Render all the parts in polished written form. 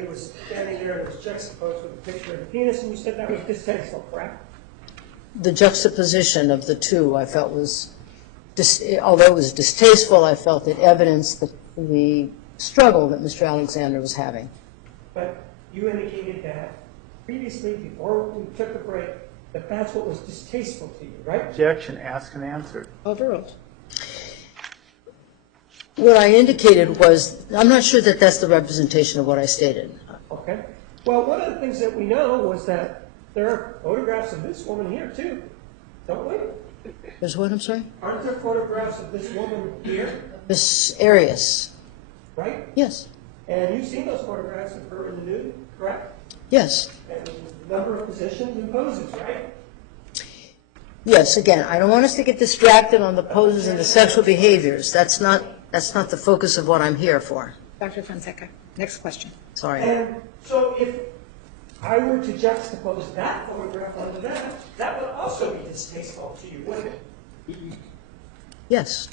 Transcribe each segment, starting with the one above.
He was standing there and it was juxtaposed with a picture of the penis, and you said that was distasteful, correct? The juxtaposition of the two I felt was, although it was distasteful, I felt it evidenced the struggle that Mr. Alexander was having. But you indicated that previously, before we took the break, that that's what was distasteful to you, right? Objection, asked and answered. Overruled. What I indicated was, I'm not sure that that's the representation of what I stated. Okay. Well, one of the things that we know was that there are photographs of this woman here, too, don't we? There's what, I'm sorry? Aren't there photographs of this woman here, Miss Arias. right? Yes. And you've seen those photographs of her in the nude, correct? Yes. And a number of positions and poses, right? Yes, again, I don't want us to get distracted on the poses and the sexual behaviors. That's not the focus of what I'm here for. Dr. Fonseca, next question. Sorry. And so if I were to juxtapose that photograph onto that would also be distasteful to you, wouldn't it? Yes.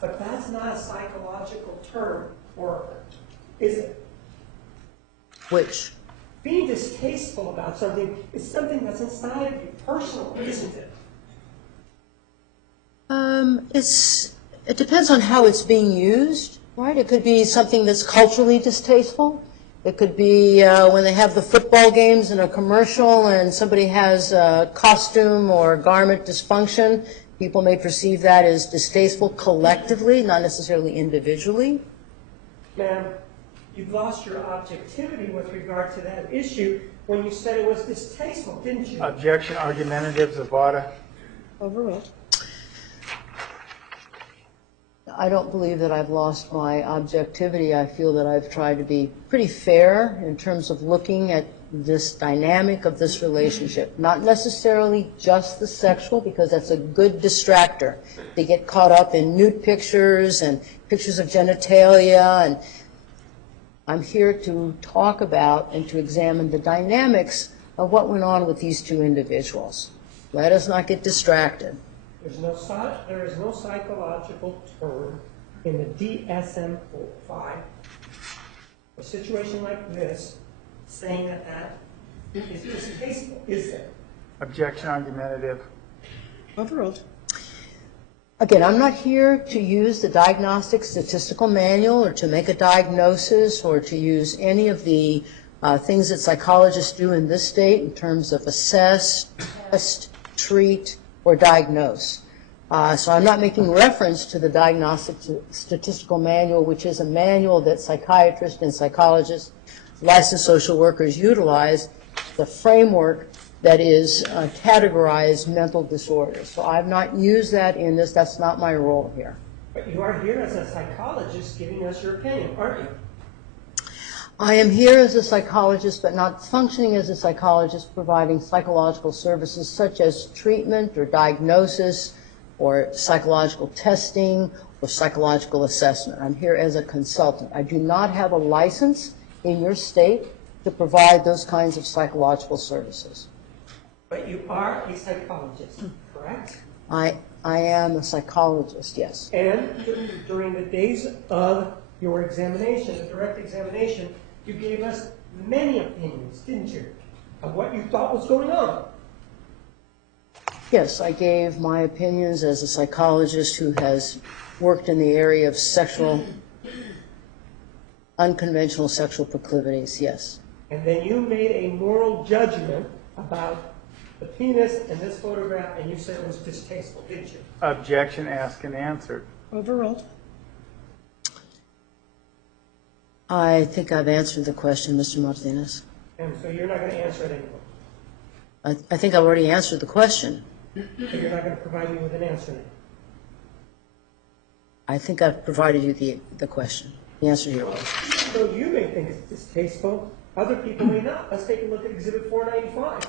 But that's not a psychological term, or is it? Which? Being distasteful about something is something that's inside of you, personal, isn't it? It depends on how it's being used, right? It could be something that's culturally distasteful. It could be when they have the football games in a commercial and somebody has costume or garment dysfunction. People may perceive that as distasteful collectively, not necessarily individually. Ma'am, you've lost your objectivity with regard to that issue when you said it was distasteful, didn't you? Objection, argumentative, Zavada. Overruled. I don't believe that I've lost my objectivity. I feel that I've tried to be pretty fair in terms of looking at this dynamic of this relationship. Not necessarily just the sexual, because that's a good distractor. They get caught up in nude pictures and pictures of genitalia, and I'm here to talk about and to examine the dynamics of what went on with these two individuals. Let us not get distracted. There is no psychological term in the DSM-5, a situation like this, saying that is distasteful, is there? Objection, argumentative. Overruled. Again, I'm not here to use the diagnostic statistical manual or to make a diagnosis or to use any of the things that psychologists do in this state in terms of assess, test, treat, or diagnose. So I'm not making reference to the diagnostic statistical manual, which is a manual that psychiatrists and psychologists, licensed social workers utilize, the framework that is categorized mental disorders. So I've not used that in this. That's not my role here. But you are here as a psychologist giving us your opinion, aren't you? I am here as a psychologist, but not functioning as a psychologist, providing psychological services such as treatment or diagnosis or psychological testing or psychological assessment. I'm here as a consultant. I do not have a license in your state to provide those kinds of psychological services. But you are a psychologist, correct? I am a psychologist, yes. And during the days of your examination, the direct examination, you gave us many opinions, didn't you, of what you thought was going on? Yes, I gave my opinions as a psychologist who has worked in the area of unconventional sexual proclivities, yes. And then you made a moral judgment about the penis in this photograph, and you said it was distasteful, didn't you? Objection, asked and answered. Overruled. I think I've answered the question, Mr. Martinez. And so you're not going to answer it anymore? I think I've already answered the question. So you're not going to provide me with an answer now? I think I've provided you the question, the answer to your question. So you may think it's distasteful, other people may not. Let's take a look at Exhibit 495.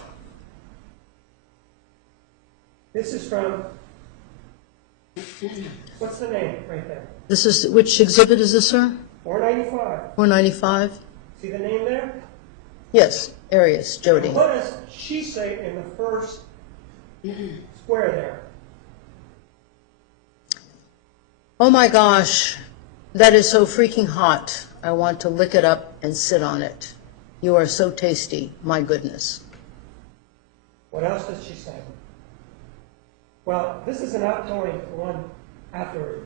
This is from, what's the name right there? This is, which exhibit is this, sir? 495. 495? See the name there? Yes, Arias, Jodi. What does she say in the first square there? Oh my gosh, that is so freaking hot. I want to lick it up and sit on it. You are so tasty, my goodness. What else does she say? Well, this is an outgoing one afterward.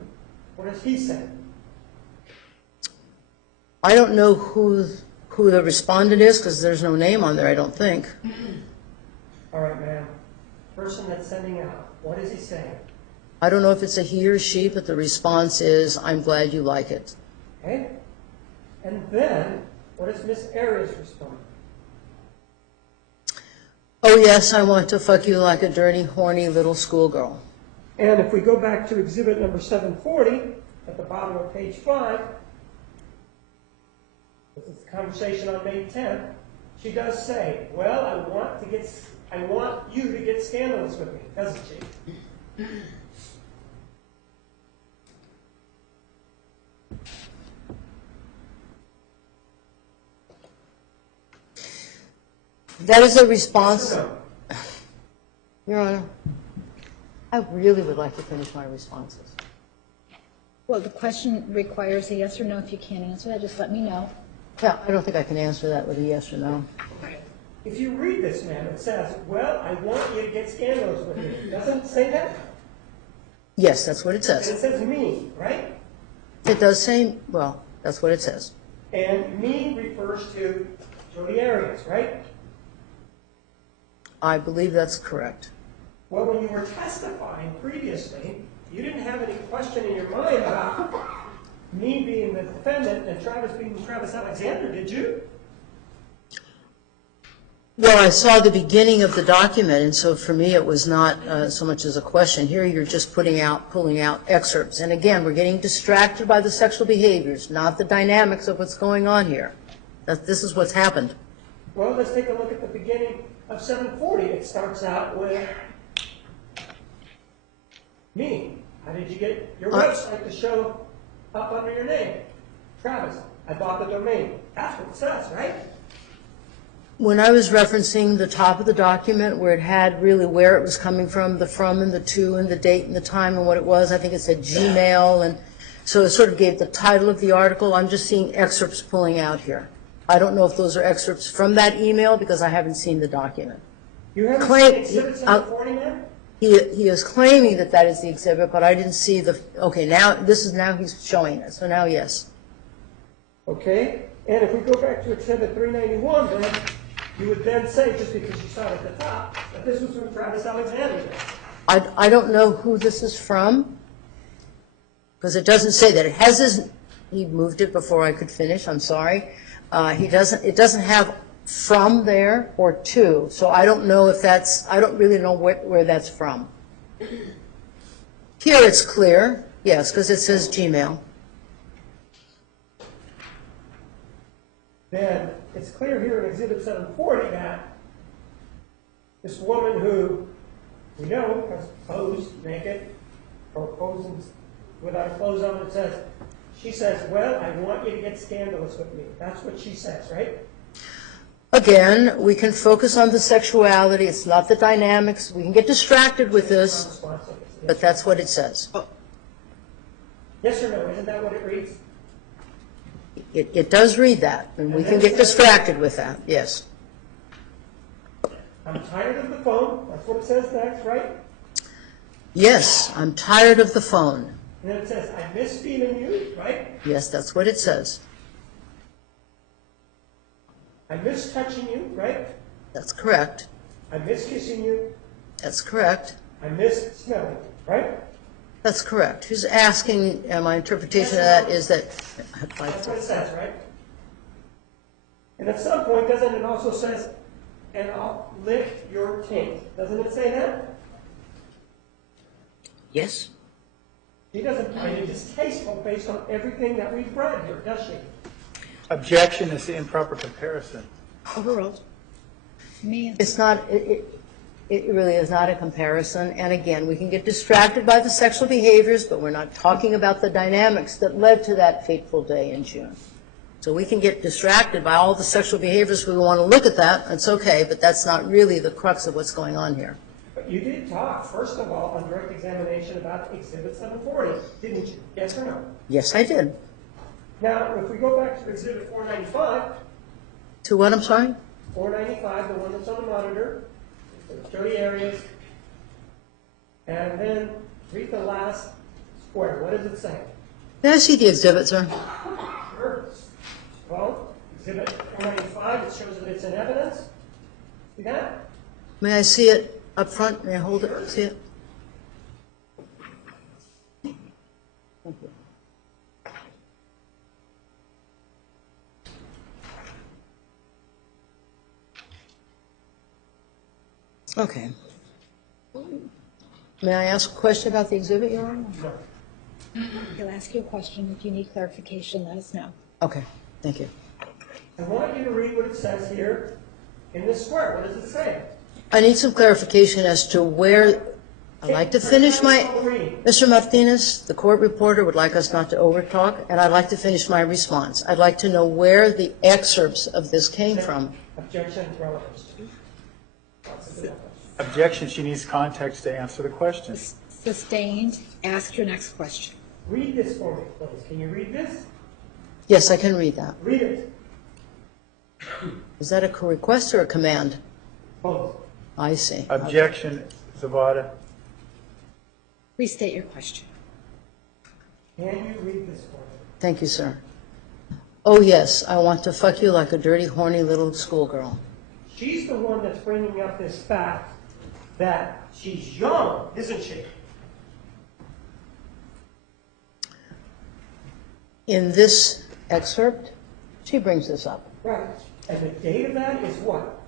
What does he say? I don't know who the respondent is because there's no name on there, I don't think. All right, ma'am. Person that's sending out, what is he saying? I don't know if it's a he or she, but the response is, I'm glad you like it. Okay? And then, what does Miss Arias respond? Oh yes, I want to fuck you like a dirty, horny little schoolgirl. And if we go back to exhibit number 740, at the bottom of page 5, this is the conversation on May 10th, she does say, well, I want you to get scandalous with me, doesn't she? That is a response. Yes or no? Your Honor, I really would like to finish my responses. Well, the question requires a yes or no. If you can't answer that, just let me know. Yeah, I don't think I can answer that with a yes or no. If you read this, ma'am, it says, well, I want you to get scandalous with me. Doesn't it say that? Yes, that's what it And says. it says me, right? It does say, well, that's what it says. And me refers to Jodi Arias, right? I believe that's correct. Well, when you were testifying previously, you didn't have any question in your mind about me being the defendant and Travis being Travis Alexander, did you? Well, I saw the beginning of the document, and so for me it was not so much as a question. Here you're just pulling out excerpts. And again, we're getting distracted by the sexual behaviors, not the dynamics of what's going on here. This is what's happened. Well, let's take a look at the beginning of 740. It starts out with me. How did you get your website to show up under your name? Travis, I bought the domain. That's what it says, right? When I was referencing the top of the document where it had really where it was coming from, the from and the to and the date and the time and what it was, I think it said Gmail, and so it sort of gave the title of the article. I'm just seeing excerpts pulling out here. I don't know if those are excerpts from that email because I haven't seen the document. You haven't Claim- seen Exhibit 740, man? He is claiming that that is the exhibit, but I didn't see the, okay, now he's showing it, so now yes. Okay, and if we go back to Exhibit 391, then you would then say, just because you saw it at the top, that this was from Travis Alexander. I don't know who this is from, because it doesn't say that. It has his, he moved it before I could finish, I'm sorry. It doesn't have from there or to, so I don't know if that's, I don't really know where that's from. Here it's clear, yes, because it says Gmail. Then it's clear here in Exhibit 740 that this woman who we know has posed naked or posing without clothes on, it says, she says, well, I want you to get scandalous with me. That's what she says, right? Again, we can focus on the sexuality, it's not the dynamics. We can get distracted with this, but that's what it says. Yes or no? Isn't that what it reads? It does read that, and we can get distracted with that, yes. I'm tired of the phone. That's what it says next, right? Yes, I'm tired of the phone. And then it says, I miss feeling you, right? Yes, that's what it says. I miss touching you, right? That's correct. I miss kissing you. That's correct. I miss smelling you, right? That's correct. Who's asking, and my interpretation of that is that, That's what it says, right? And at some point, doesn't it also says, and I'll lick your taint? Doesn't it say that? yes? She doesn't find it distasteful based on everything that we've read here, does she? Objection is the improper comparison. Overruled. Me. It's not, it really is not a comparison. And again, we can get distracted by the sexual behaviors, but we're not talking about the dynamics that led to that fateful day in June. So we can get distracted by all the sexual behaviors. We want to look at that. It's okay, but that's not really the crux of what's going on here. But you did talk, first of all, on direct examination about Exhibit 740, didn't you? Yes or no? Yes, I did. Now, if we go back to Exhibit 495, To what, I'm sorry? 495, the one that's on the monitor, it's Jodi Arias. And then read the last square. What does it say? May I see the exhibit, sir? Sure. Well, exhibit 495, it shows that it's in evidence. See that? May I see it up front? May I hold it? See it? Thank you. Okay. May I ask a question about the exhibit, Your Honor? He'll ask you a question. If you need clarification, let us know. Okay, thank you. I want you to read what it says here in this square. What does it say? I need some clarification as to where, I'd like to finish my, Mr. Martinez, the court reporter would like us not to overtalk, and I'd like to finish my response. I'd like to know where the excerpts of this came from. Objection, relevance. Objection, she needs context to answer the question. Sustained. Ask your next question. Read this for me, please. Can you read this? Yes, I can read that. Read it. Is that a request or a command? Both. I see. Objection, Zavada. Restate your question. Can you read this for me? Thank you, sir. Oh, yes, I want to fuck you like a dirty, horny little schoolgirl. She's the one that's bringing up this fact that she's young, isn't she? In this excerpt, she brings this up. Right. And the date of that is what?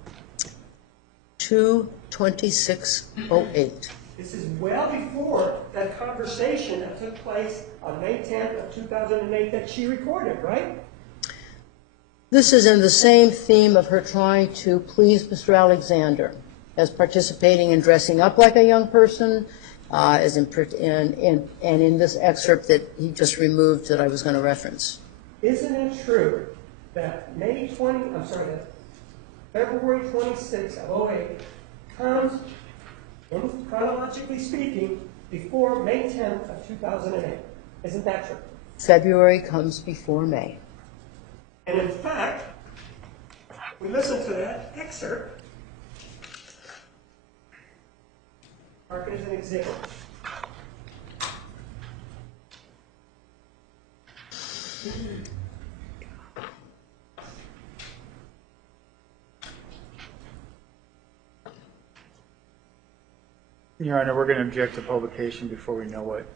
2/26/08. This is well before that conversation that took place on May 10th of 2008 that she recorded, right? This is in the same theme of her trying to please Mr. Alexander, as participating in dressing up like a young person, and in this excerpt that he just removed that I was going to reference. Isn't it true that February 26th of 08 comes, chronologically speaking, before May 10th of 2008? Isn't that true? February comes before May. And in fact, we listened to that excerpt. Mark it as an exhibit. Your Honor, we're going to object to publication before we know what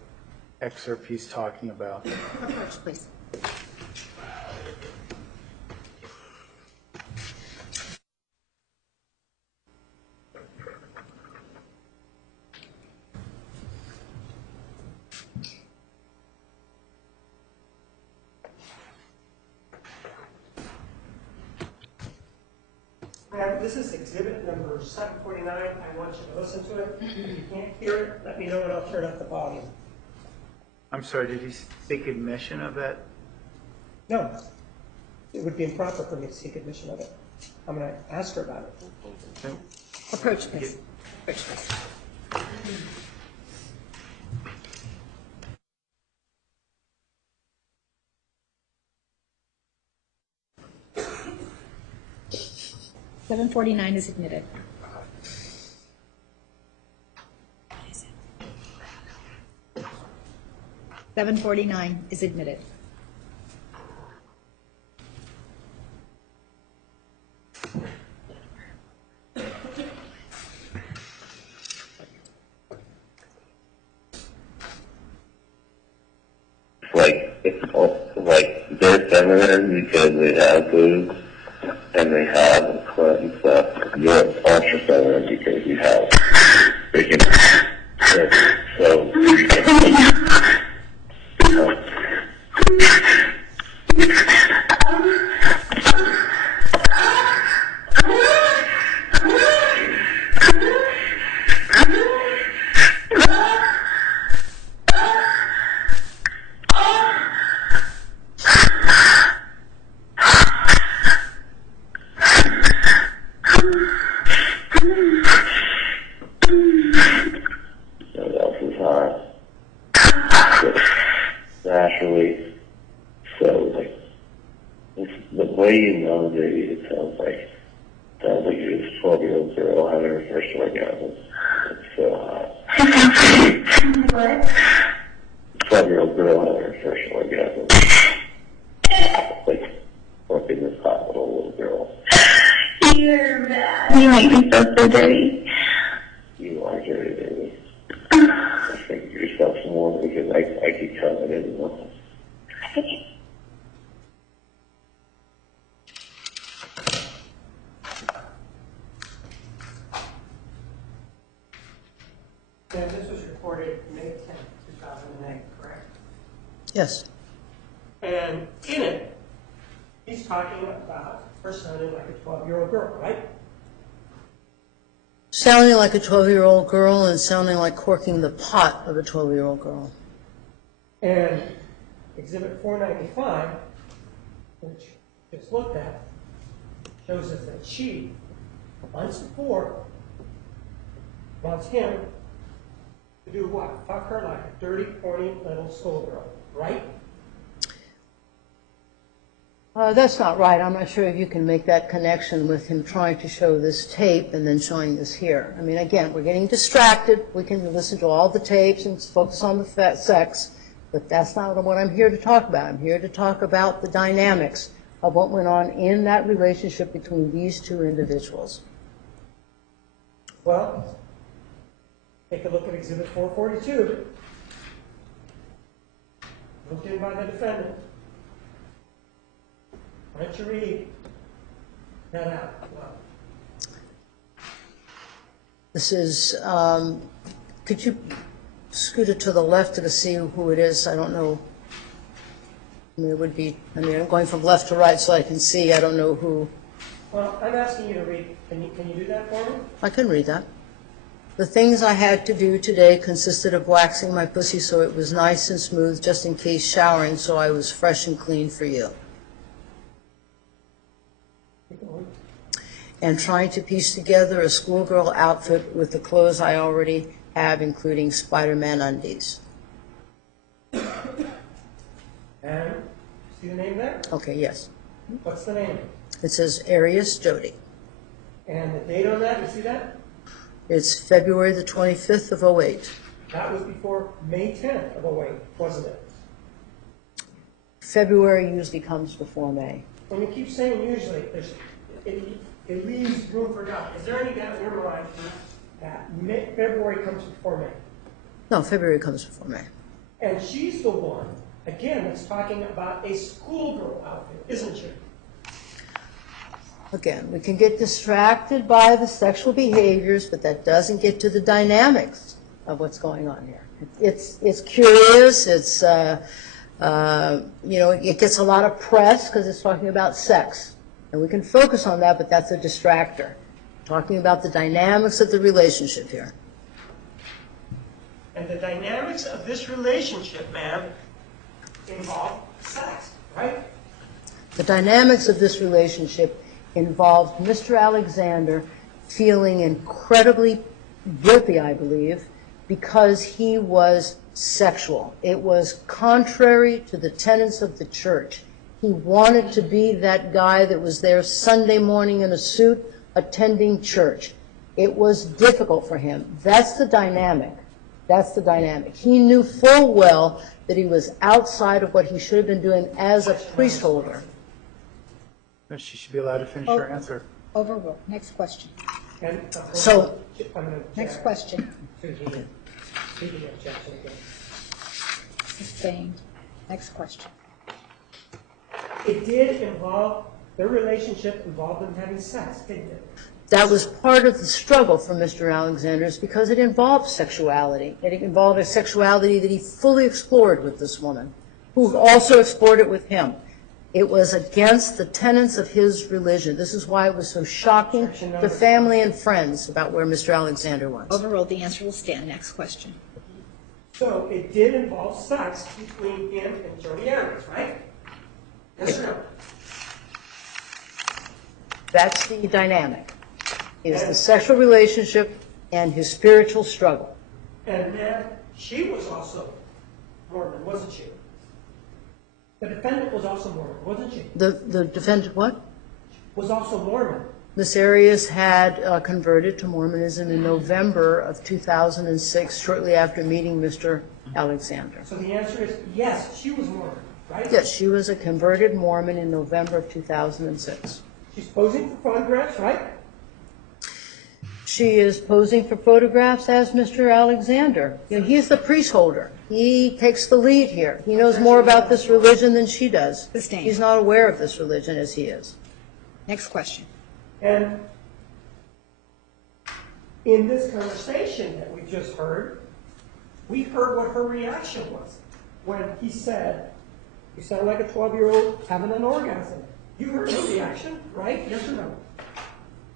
excerpt he's talking about. Approach, please. This is exhibit number 749. I want you to listen to it. If you can't hear it, let me know and I'll turn up the volume. I'm sorry, did he seek admission of that? No, it would be improper for me to seek admission of it. I'm going to ask her about it. No. Approach, please. Approach, please. $749 is admitted. $749 is admitted. Like they're feminine because they have boobs and they have a clit and stuff. You're ultra feminine because you have freaking tits. So you what else is hot? Naturally, so like The way you know, Jodi, it sounds like you're this 12-year-old girl having her first orgasm. It's so hot. What? 12-year-old girl having her first orgasm. Like fucking this hot little girl. You're bad. You make me feel so dirty. You are dirty, baby. I think yourself some more because I keep coming in and out. And this was recorded May 10th, 2008, correct? Yes. And in it, he's talking about her sounding like a 12-year-old girl, right? Sounding like a 12-year-old girl and sounding like corking the pot of a 12-year-old girl. And Exhibit 495, which just looked at, shows us that she, months before, wants him to do what? Fuck her like a dirty, horny little schoolgirl, right? That's not right. I'm not sure if you can make that connection with him trying to show this tape and then showing this here. I mean, again, we're getting distracted. We can listen to all the tapes and focus on the sex, but that's not what I'm here to talk about. I'm here to talk about the dynamics of what went on in that relationship between these two individuals. Well, take a look at Exhibit 442, looked in by the defendant. Why don't you read that out? Well, This is, could you scoot it to the left to see who it is? I don't know. I mean, it would be, I mean, I'm going from left to right so I can see. I don't know who. well, I'm asking you to read. Can you do that for me? I can read that. The things I had to do today consisted of waxing my pussy so it was nice and smooth just in case showering so I was fresh and clean for you. And trying to piece together a schoolgirl outfit with the clothes I already have, including Spider-Man undies. And see the name there? Okay, yes. What's the name? It says Arias Jodi. And the date on that, you see that? It's February the 25th of '08. That was before May 10th of 08, wasn't it? February usually comes before May. When you keep saying usually, it leaves room for doubt. Is there any doubt in your mind that February comes before May? No, February comes before May. And she's the one, again, that's talking about a schoolgirl outfit, isn't she? Again, we can get distracted by the sexual behaviors, but that doesn't get to the dynamics of what's going on here. It's curious. It's it gets a lot of press because it's talking about sex, and we can focus on that, but that's a distractor. Talking about the dynamics of the relationship here. And the dynamics of this relationship, ma'am, involve sex, right? The dynamics of this relationship involved Mr. Alexander feeling incredibly guilty, I believe, because he was sexual. It was contrary to the tenets of the church. He wanted to be that guy that was there Sunday morning in a suit attending church. It was difficult for him. That's the dynamic. That's the dynamic. He knew full well that he was outside of what he should have been doing as a priest holder. She should be allowed to finish her answer. Overruled. Next question. And, So- I'm gonna Next check. question. Speaking of objection again. Sustained. Next question. It did involve, their relationship involved them having sex, didn't it? That was part of the struggle for Mr. Alexander, is because it involved sexuality. It involved a sexuality that he fully explored with this woman, who also explored it with him. It was against the tenets of his religion. This is why it was so shocking to family and friends about where Mr. Alexander was. Overruled. The answer will stand. Next question. So it did involve sex between him and Jodi Arias, right? Yes or no? That's the dynamic, is the sexual relationship and his spiritual struggle. And then she was also Mormon, wasn't she? The defendant was also Mormon, wasn't she? The defendant what? Was also Mormon. Miss Arias had converted to Mormonism in November of 2006, shortly after meeting Mr. Alexander. So the answer is yes, she was Mormon, right? Yes, she was a converted Mormon in November of 2006. She's posing for photographs, right? She is posing for photographs as Mr. Alexander. You know, he's the priest holder. He takes the lead here. He knows more about this religion than she does. Sustained. He's not aware of this religion as he is. Next question. And in this conversation that we just heard, we heard what her reaction was when he said, "You sound like a 12-year-old having an orgasm." You heard her reaction, right? Yes or no?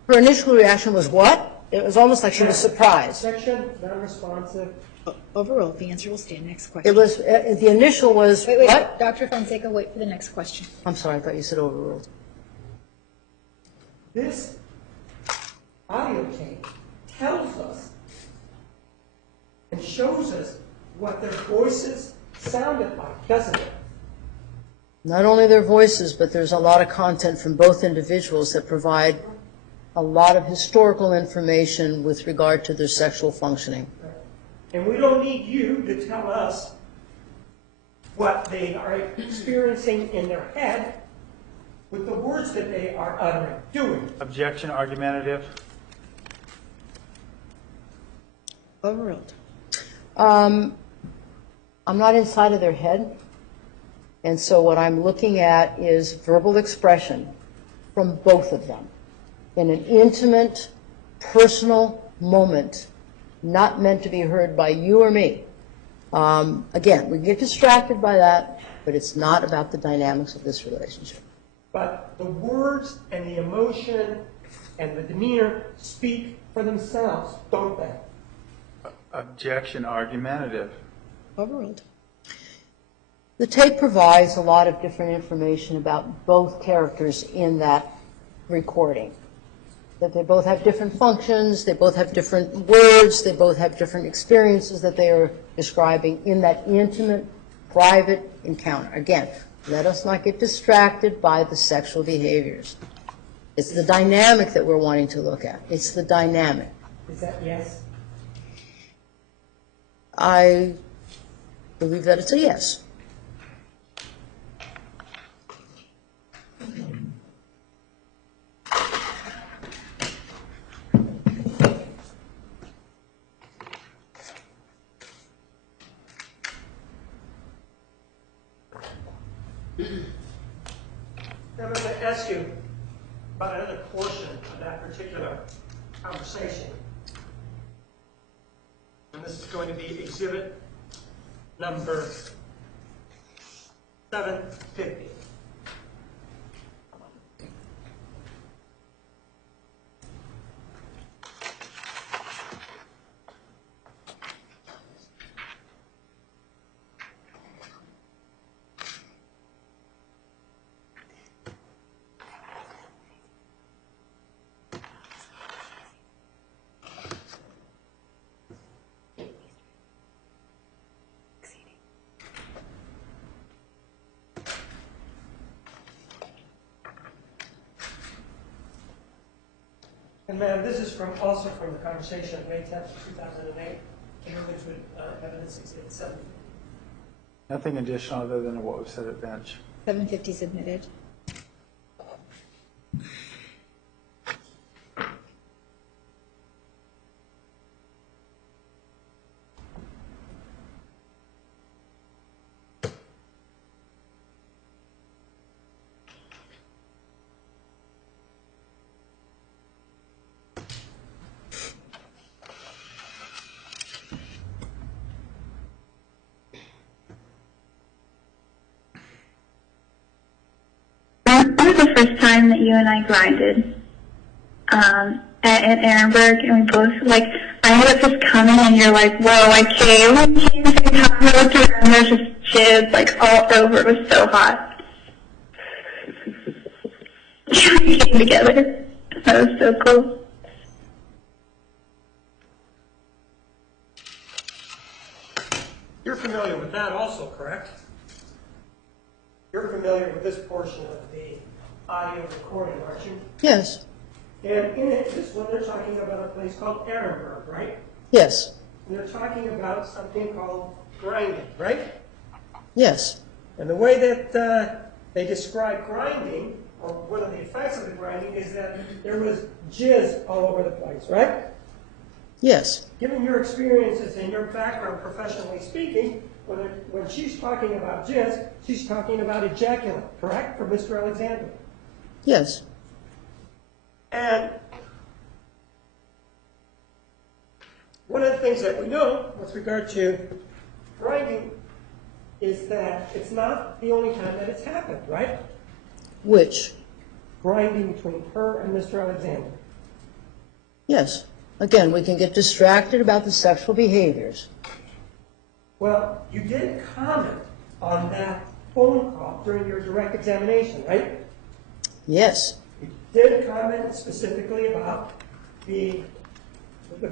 Her initial reaction was what? It was almost like she was surprised. Section, non-responsive. Overruled. The answer will stand. Next question. It was, the initial was Wait. what? Dr. Fonseca, wait for the next question. I'm sorry, I thought you said overruled. This audio tape tells us and shows us what their voices sounded like, doesn't it? Not only their voices, but there's a lot of content from both individuals that provide a lot of historical information with regard to their sexual functioning. And we don't need you to tell us what they are experiencing in their head with the words that they are uttering, doing. Objection argumentative. Overruled. I'm not inside of their head, and so what I'm looking at is verbal expression from both of them in an intimate, personal moment, not meant to be heard by you or me. Again, we get distracted by that, but it's not about the dynamics of this relationship. But the words and the emotion and the demeanor speak for themselves, don't they? Objection argumentative. Overruled. The tape provides a lot of different information about both characters in that recording. That they both have different functions, they both have different words, they both have different experiences that they are describing in that intimate, private encounter. Again, let us not get distracted by the sexual behaviors. It's the dynamic that we're wanting to look at. It's the dynamic. Is that yes? I believe that it's a yes. Now, I'm going to ask you about another portion of that particular conversation. And this is going to be exhibit number 750. And ma'am, this is also from the conversation of May 10th, 2008, and moving to evidence exhibit 7. Nothing additional other than what was said at bench. 750 submitted. That was the first time that you and I grinded at Ehrenberg, and we both, like, I ended up just coming, and you're like, whoa, I came at the same time, I looked around, and there's just jizz, like, all over. It was so hot. We came together. That was so cool. You're familiar with that also, correct? you're familiar with this portion of the audio recording, aren't you? Yes, And in it, this one, they're talking about a place called Ehrenberg, right? yes, And they're talking about something called grinding, right? yes, And the way that they describe grinding, or one of the effects of the grinding, is that there was jizz all over the place, right? yes, Given your experiences and your background, professionally speaking, when she's talking about jizz, she's talking about ejaculate, correct, for Mr. Alexander? yes. And one of the things that we know with regard to grinding is that it's not the only time that it's happened, right? Which? Grinding between her and Mr. Alexander. Yes. Again, we can get distracted about the sexual behaviors. Well, you did comment on that phone call during your direct examination, right? Yes, You did comment specifically about the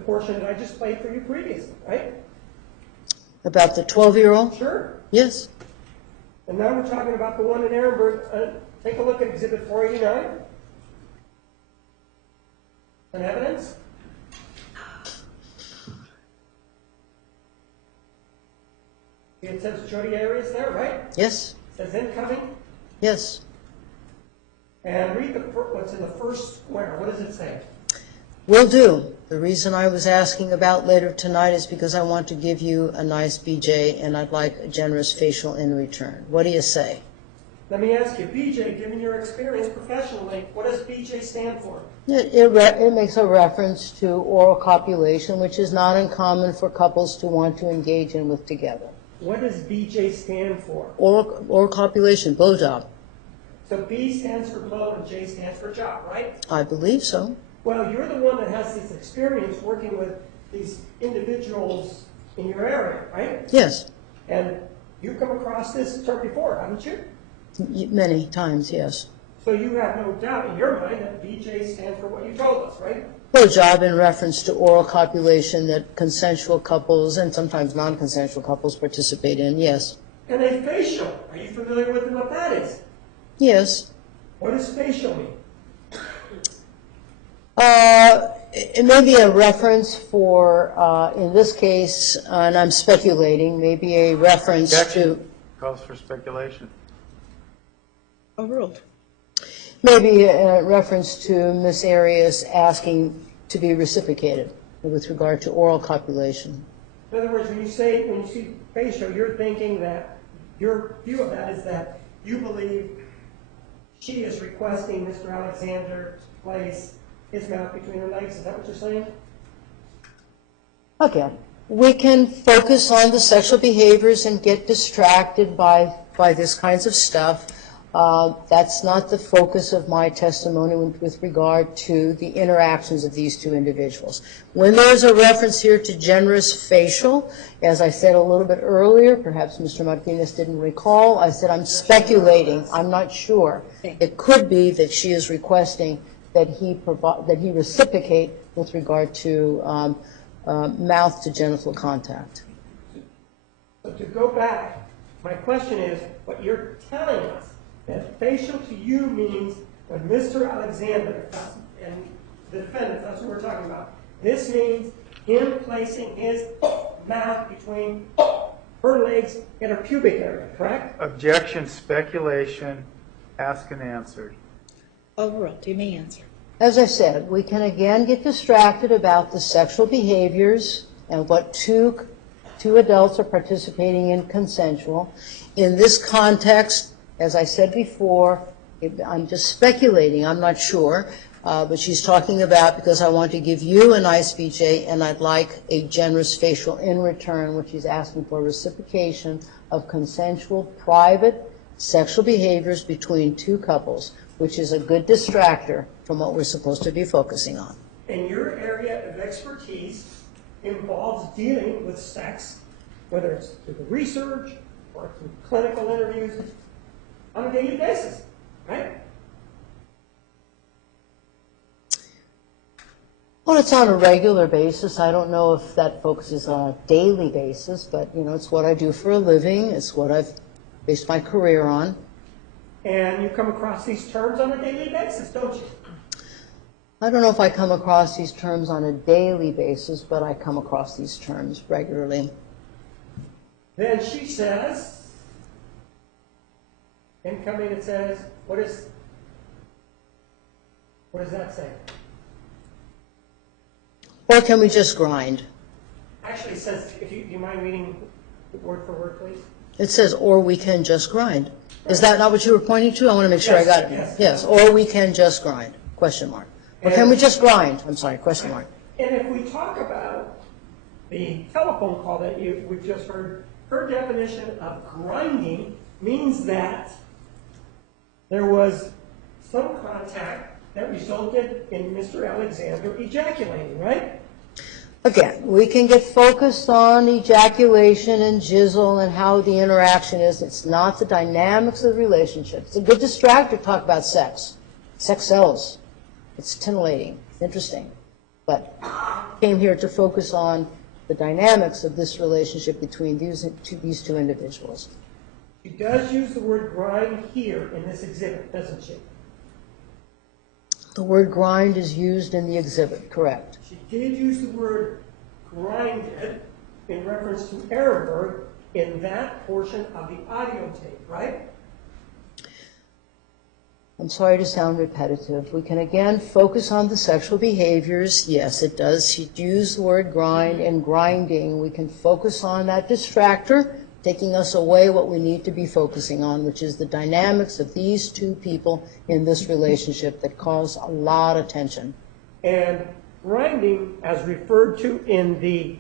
portion that I just played for you previously, right? about the 12-year-old? Sure. Yes, And now we're talking about the one in Ehrenberg. Take a look at Exhibit 489. Some evidence. It says Jodi Arias there, right? yes, It says incoming. yes. And read what's in the first square. What does it say? Will do. The reason I was asking about later tonight is because I want to give you a nice BJ and I'd like a generous facial in return. What do you say? Let me ask you, BJ, given your experience professionally, what does BJ stand for? It makes a reference to oral copulation, which is not uncommon for couples to want to engage in with together. What does BJ stand for? Oral copulation, blowjob. So B stands for blow and J stands for job, right? I believe so. Well, you're the one that has this experience working with these individuals in your area, right? Yes, And you've come across this term before, haven't you? many times, yes. So you have no doubt in your mind that BJ stands for what you told us, right? Blowjob in reference to oral copulation that consensual couples and sometimes non-consensual couples participate in, yes. And a facial, are you familiar with what that is? Yes. What does facial mean? It may be a reference for, in this case, and I'm speculating, maybe a reference to, Objection. Calls for speculation. Overruled. maybe a reference to Miss Arias asking to be reciprocated with regard to oral copulation. In other words, when you see facial, you're thinking that your view of that is that you believe she is requesting Mr. Alexander to place his mouth between her legs. Is that what you're saying? Okay. We can focus on the sexual behaviors and get distracted by this kinds of stuff. That's not the focus of my testimony with regard to the interactions of these two individuals. When there's a reference here to generous facial, as I said a little bit earlier, perhaps Mr. Martinez didn't recall, I said I'm speculating, I'm not sure. It could be that she is requesting that he reciprocate with regard to mouth to genital contact. So to go back, my question is, what you're telling us, that facial to you means when Mr. Alexander, and the defendant, that's what we're talking about, this means him placing his mouth between her legs and her pubic area, correct? Objection, speculation, asked and answered. Overruled. You may answer. As I said, we can again get distracted about the sexual behaviors and what two adults are participating in consensual. In this context, as I said before, I'm just speculating, I'm not sure, but she's talking about because I want to give you a nice BJ and I'd like a generous facial in return, which she's asking for reciprocation of consensual private sexual behaviors between two couples, which is a good distractor from what we're supposed to be focusing on. And your area of expertise involves dealing with sex, whether it's through the research or through clinical interviews, on a daily basis, right? Well, it's on a regular basis. I don't know if that focuses on a daily basis, but, it's what I do for a living. It's what I've based my career on. And you come across these terms on a daily basis, don't you? I don't know if I come across these terms on a daily basis, but I come across these terms regularly. Then she says, incoming, it says, what does that say? Or can we just grind? Actually, it says, if you, do you mind reading word for word, please? It says, or we can just grind. Is that not what you were pointing to? I want to make sure I got it. Yes. Yes, or we can just grind, question mark. Or can we just grind? I'm sorry, question mark. And if we talk about the telephone call that we've just heard, her definition of grinding means that there was some contact that resulted in Mr. Alexander ejaculating, right? Again, we can get focused on ejaculation and jizzle and how the interaction is. It's not the dynamics of the relationship. It's a good distractor to talk about sex. Sex sells. It's titillating, interesting. But came here to focus on the dynamics of this relationship between these two individuals. She does use the word grind here in this exhibit, doesn't she? The word grind is used in the exhibit, correct. She did use the word grinded in reference to Ehrenberg in that portion of the audio tape, right? I'm sorry to sound repetitive. We can again focus on the sexual behaviors. Yes, it does. She used the word grind and grinding. We can focus on that distractor, taking us away what we need to be focusing on, which is the dynamics of these two people in this relationship that cause a lot of tension. And grinding, as referred to in the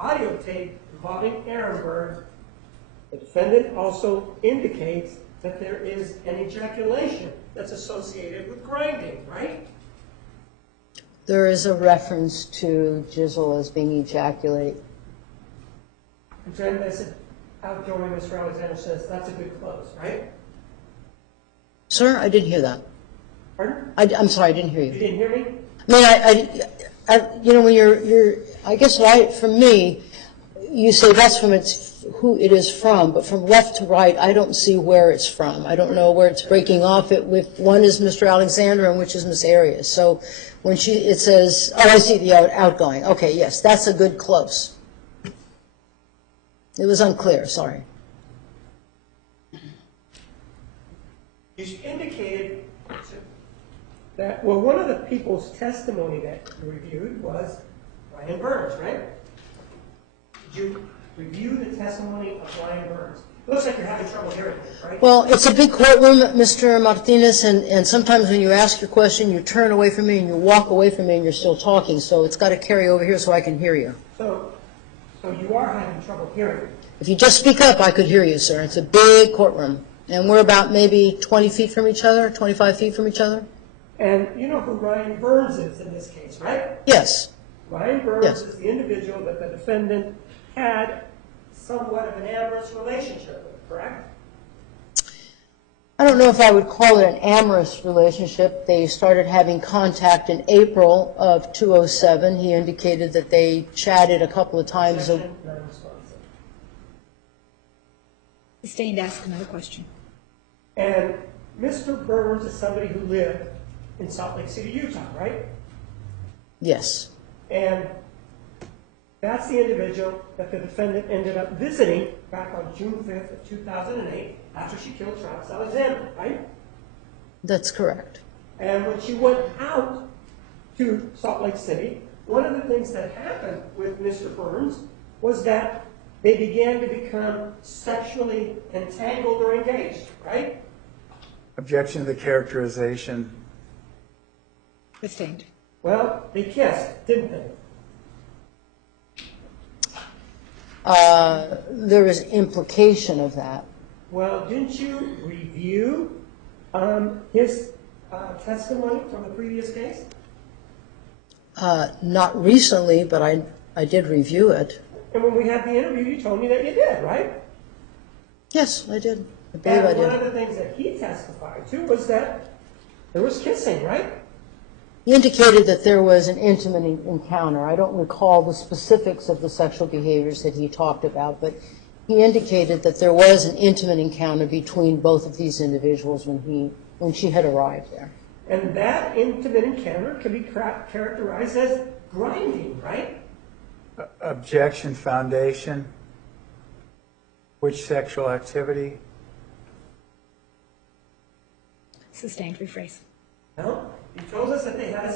audio tape involving Ehrenberg, the defendant also indicates that there is an ejaculation that's associated with grinding, right? There is a reference to jizzle as being ejaculate. And then I said, outgoing Mr. Alexander says, that's a good close, right? Sir, I didn't hear that. Pardon? I'm sorry, I didn't hear You you. didn't hear me? I mean, you know, when you're, I guess for me, you say that's from who it is from, but from left to right, I don't see where it's from. I don't know where it's breaking off. With one is Mr. Alexander and which is Miss Arias. So when it says, oh, I see the outgoing. Okay, yes, that's a good close. It was unclear, sorry. You indicated that, well, one of the people's testimony that you reviewed was Ryan Burns, right? Did you review the testimony of Ryan Burns? It looks like you're having trouble hearing me, right? Well, it's a big courtroom, Mr. Martinez, and sometimes when you ask your question, you turn away from me and you walk away from me and you're still talking, so it's got to carry over here so I can hear you. So you are having trouble hearing me. If you just speak up, I could hear you, sir. It's a big courtroom, and we're about maybe 20 feet from each other, 25 feet from each other. And you know who Ryan Burns is in this case, right? Yes. Ryan Burns Yes. is the individual that the defendant had somewhat of an amorous relationship with, correct? I don't know if I would call it an amorous relationship. They started having contact in April of 2007. He indicated that they chatted a couple of times. Objection, non-responsive. Sustained to ask another question. And Mr. Burns is somebody who lived in Salt Lake City, Utah, right? Yes. And that's the individual that the defendant ended up visiting back on June 5th of 2008 after she killed Travis Alexander, right? That's correct. And when she went out to Salt Lake City, one of the things that happened with Mr. Burns was that they began to become sexually entangled or engaged, right? Objection to the characterization. Sustained. Well, they kissed, didn't they? There is implication of that. Well, didn't you review his testimony from the previous case? Not recently, but I did review it. And when we had the interview, you told me that you did, right? Yes, I did. I believe I And one did. of the things that he testified to was that there was kissing, right? He indicated that there was an intimate encounter. I don't recall the specifics of the sexual behaviors that he talked about, but he indicated that there was an intimate encounter between both of these individuals when she had arrived there. And that intimate encounter can be characterized as grinding, right? Objection, foundation. Which sexual activity? Sustained, rephrase. No, you told us that they had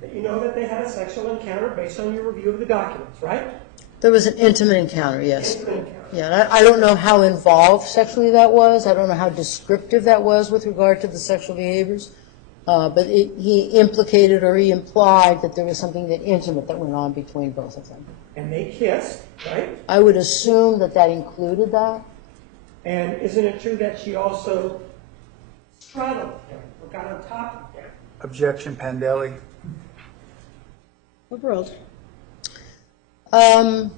that you know that they had a sexual encounter based on your review of the documents, right? There was an intimate encounter, yes. Intimate encounter. Yeah, I don't know how involved sexually that was. I don't know how descriptive that was with regard to the sexual behaviors. But he implicated or he implied that there was something that intimate that went on between both of them. And they kissed, right? I would assume that that included that. And isn't it true that she also straddled him or got on top of him? Objection, Pandeli. Overruled. I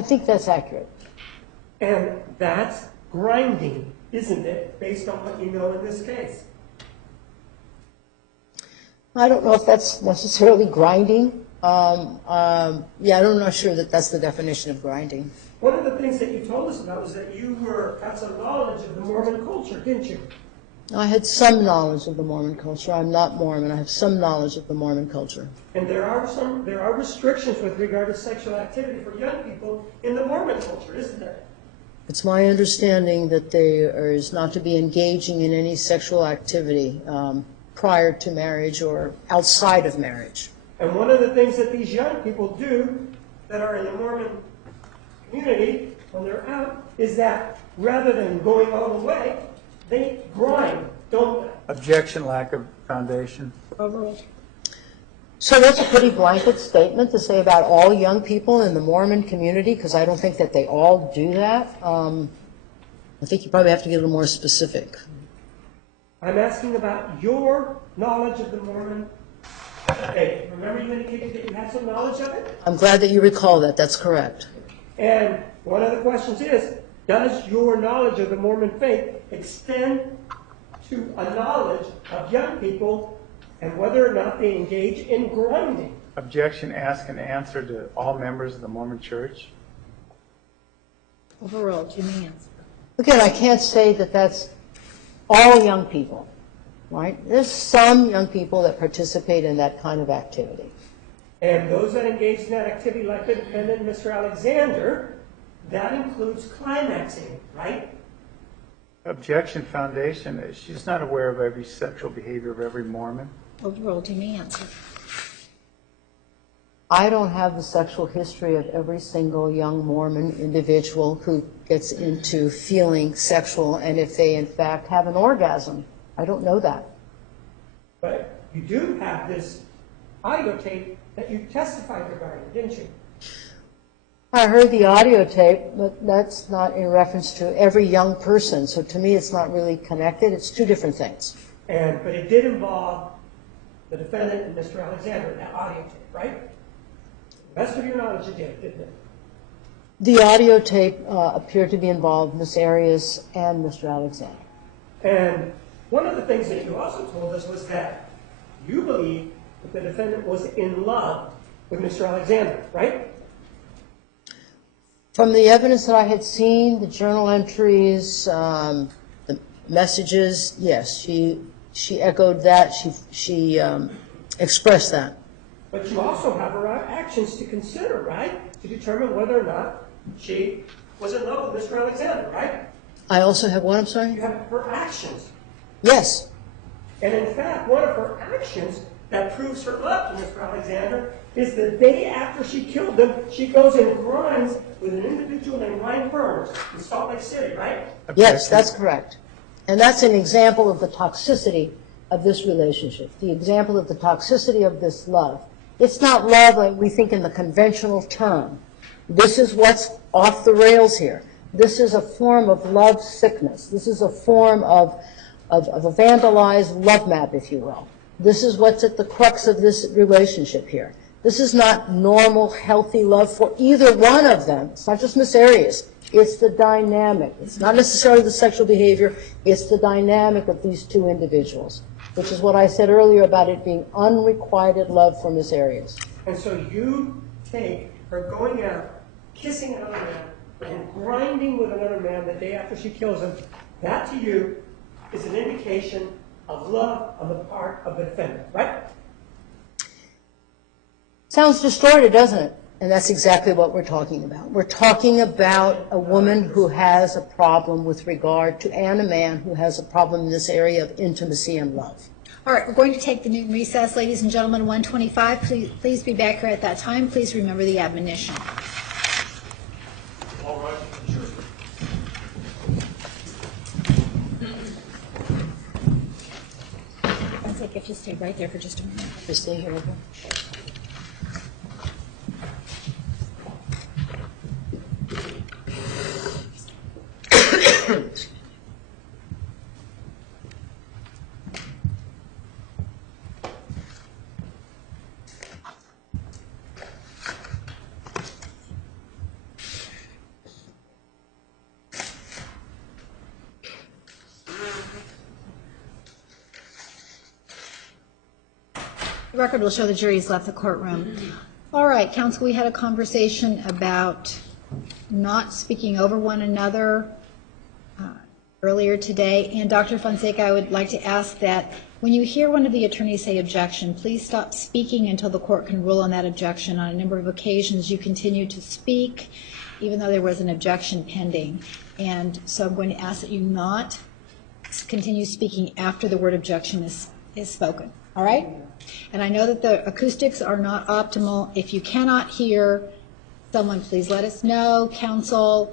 think that's accurate. And that's grinding, isn't it, based on what you know in this case? I don't know if that's necessarily grinding. Yeah, I'm not sure that that's the definition of grinding. One of the things that you told us about was that you had some knowledge of the Mormon culture, didn't you? I had some knowledge of the Mormon culture. I'm not Mormon. I have some knowledge of the Mormon culture. And there are restrictions with regard to sexual activity for young people in the Mormon culture, isn't there? It's my understanding that there is not to be engaging in any sexual activity prior to marriage or outside of marriage. And one of the things that these young people do that are in the Mormon community when they're out is that rather than going all the way, they grind, don't they? Objection, lack of foundation. Overruled. So that's a pretty blanket statement to say about all young people in the Mormon community, because I don't think that they all do that. I think you probably have to get a little more specific. I'm asking about your knowledge of the Mormon faith. Remember you indicated that you had some knowledge of it? I'm glad that you recall that. That's correct. And one of the questions is, does your knowledge of the Mormon faith extend to a knowledge of young people and whether or not they engage in grinding? Objection, ask and answer to all members of the Mormon Church. Overruled. You may answer. Again, I can't say that that's all young people, right? There's some young people that participate in that kind of activity. And those that engage in that activity, like the defendant, Mr. Alexander, that includes climaxing, right? Objection, foundation. She's not aware of every sexual behavior of every Mormon. Overruled. You may answer. I don't have the sexual history of every single young Mormon individual who gets into feeling sexual and if they in fact have an orgasm. I don't know that. But you do have this audio tape that you testified regarding, didn't you? I heard the audio tape, but that's not in reference to every young person. So to me, it's not really connected. It's two different things. But it did involve the defendant and Mr. Alexander in that audio tape, right? The best of your knowledge it did, didn't it? The audio tape appeared to be involved Ms. Arias and Mr. Alexander. And one of the things that you also told us was that you believe that the defendant was in love with Mr. Alexander, right? From the evidence that I had seen, the journal entries, the messages, yes, she echoed that. She expressed that. But you also have her actions to consider, right? To determine whether or not she was in love with Mr. Alexander, right? I also have what, I'm sorry? You have her actions. Yes. And in fact, one of her actions that proves her love to Mr. Alexander is the day after she killed him, she goes and grinds with an individual named Ryan Burns in Salt Lake City, right? Yes, that's correct. And that's an example of the toxicity of this relationship, the example of the toxicity of this love. It's not love like we think in the conventional term. This is what's off the rails here. This is a form of love sickness. This is a form of a vandalized love map, if you will. This is what's at the crux of this relationship here. This is not normal, healthy love for either one of them. It's not just Miss Arias. It's the dynamic. It's not necessarily the sexual behavior. It's the dynamic of these two individuals, which is what I said earlier about it being unrequited love for Miss Arias. And so you take her going out, kissing another man, and grinding with another man the day after she kills him, that to you is an indication of love on the part of the defendant, right? Sounds distorted, doesn't it? And that's exactly what we're talking about. We're talking about a woman who has a problem with regard to, and a man who has a problem in this area of intimacy and love. All right, we're going to take the noon recess, ladies and gentlemen, 1:25. Please be back here at that time. Please remember the admonition. All right, sure. I think if you stay right there for just a minute. Just stay here. Okay? The record will show the jury has left the courtroom. All right, counsel, we had a conversation about not speaking over one another earlier today. And Dr. Fonseca, I would like to ask that when you hear one of the attorneys say objection, please stop speaking until the court can rule on that objection. On a number of occasions, you continued to speak, even though there was an objection pending. And so I'm going to ask that you not continue speaking after the word objection is spoken. All right? And I know that the acoustics are not optimal. If you cannot hear someone, please let us know. Counsel,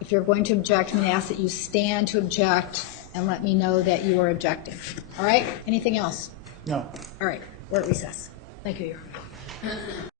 if you're going to object, I'm going to ask that you stand to object and let me know that you are objecting. All right? Anything else? No. All right. We're at recess. Thank you, Your Honor.